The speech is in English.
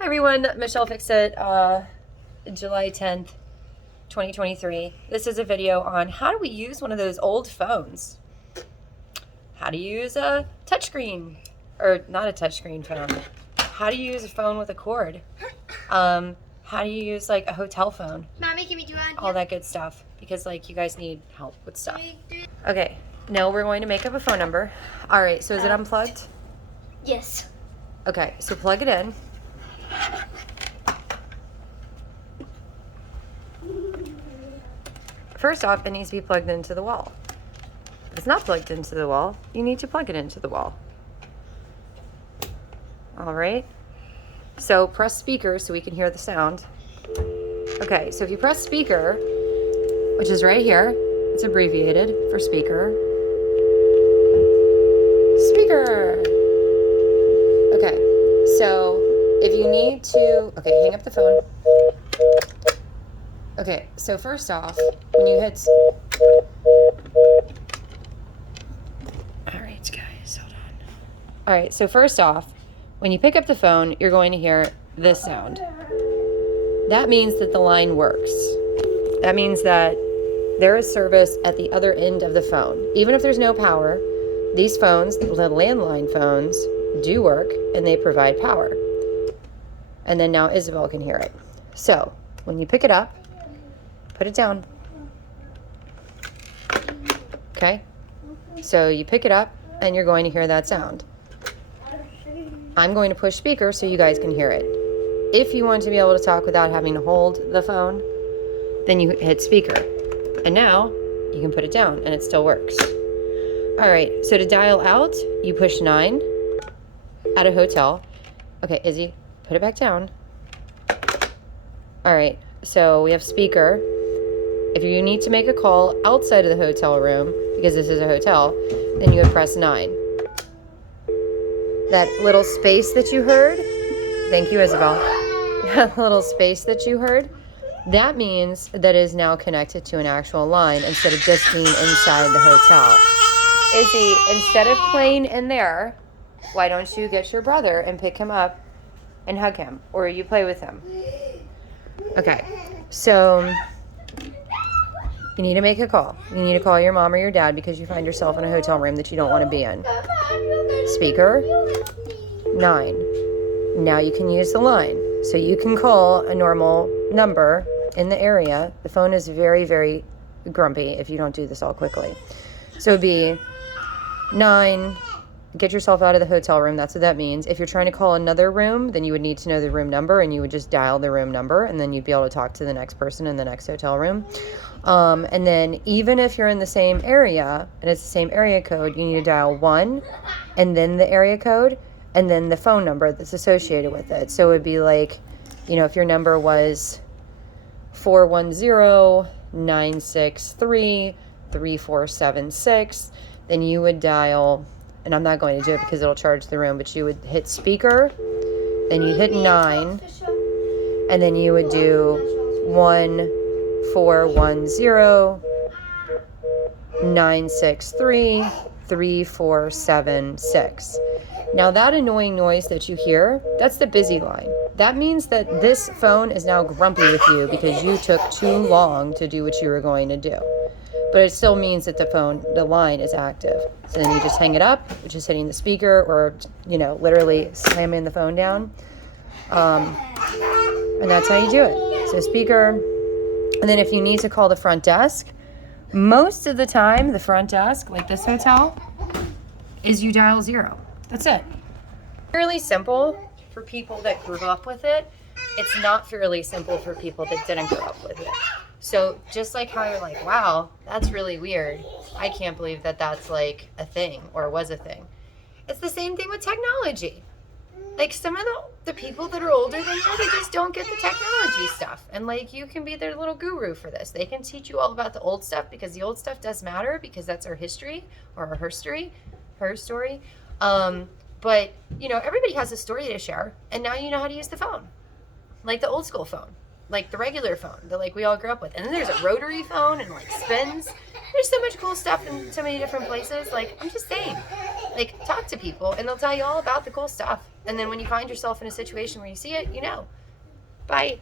Hi everyone, Michelle Fixit, July 10th, 2023. This is a video on how do we use one of those old phones. How to use a touchscreen, or not a touchscreen phone. How do you use a phone with a cord? How do you use like a hotel phone? Mommy, can we do it? All that good stuff, because like you guys need help with stuff. Okay, now we're going to make up a phone number. All right, so is it unplugged? Yes. Okay, so plug it in. First off, it needs to be plugged into the wall. If it's not plugged into the wall, you need to plug it into the wall. All right. So press speaker so we can hear the sound. Okay, so if you press speaker, which is right here, it's abbreviated for speaker. Speaker. Okay, so if you need to, okay, hang up the phone. Okay, so first off, when you hit, all right, guys, hold on. All right, so first off, when you pick up the phone, you're going to hear this sound. That means that the line works. That means that there is service at the other end of the phone. Even if there's no power, these phones, the landline phones, do work and they provide power. And then now Isabel can hear it. So when you pick it up, put it down. Okay? So you pick it up and you're going to hear that sound. I'm going to push speaker so you guys can hear it. If you want to be able to talk without having to hold the phone, then you hit speaker. And now you can put it down and it still works. All right, so to dial out, you push 9 at a hotel. Okay, Izzy, put it back down. All right, so we have speaker. If you need to make a call outside of the hotel room, because this is a hotel, then you would press 9. That little space that you heard, thank you, Isabel. That little space that you heard, that means that is now connected to an actual line instead of just being inside the hotel. Izzy, instead of playing in there, why don't you get your brother and pick him up and hug him, or you play with him? Okay, so you need to make a call. You need to call your mom or your dad because you find yourself in a hotel room that you don't want to be in. Speaker 9. Now you can use the line. So you can call a normal number in the area. The phone is very, very grumpy if you don't do this all quickly. So it'd be 9, get yourself out of the hotel room. That's what that means. If you're trying to call another room, then you would need to know the room number and you would just dial the room number and then you'd be able to talk to the next person in the next hotel room. And then even if you're in the same area and it's the same area code, you need to dial 1 and then the area code and then the phone number that's associated with it. So it would be like, you know, if your number was 410-963-3476, then you would dial, and I'm not going to do it because it'll charge the room, but you would hit speaker, then you hit 9, and then you would do 1-410-963-3476. Now that annoying noise that you hear, that's the busy line. That means that this phone is now grumpy with you because you took too long to do what you were going to do. But it still means that the line is active. So then you just hang it up, which is hitting the speaker or, you know, literally slamming the phone down. And that's how you do it. So speaker, and then if you need to call the front desk, most of the time the front desk, like this hotel, is you dial 0. That's it. Fairly simple for people that grew up with it. It's not fairly simple for people that didn't grow up with it. So just like how you're like, wow, that's really weird. I can't believe that that's like a thing or was a thing. It's the same thing with technology. Like some of the people that are older than you, they just don't get the technology stuff. And like you can be their little guru for this. They can teach you all about the old stuff because the old stuff does matter because that's our history or her story. But you know, everybody has a story to share and now you know how to use the phone. Like the old school phone, like the regular phone that like we all grew up with. And then there's a rotary phone and like spins. There's so much cool stuff in so many different places. Like I'm just saying, Like, talk to people, and they'll tell you all about the cool stuff. And then when you find yourself in a situation where you see it, you know. Bye.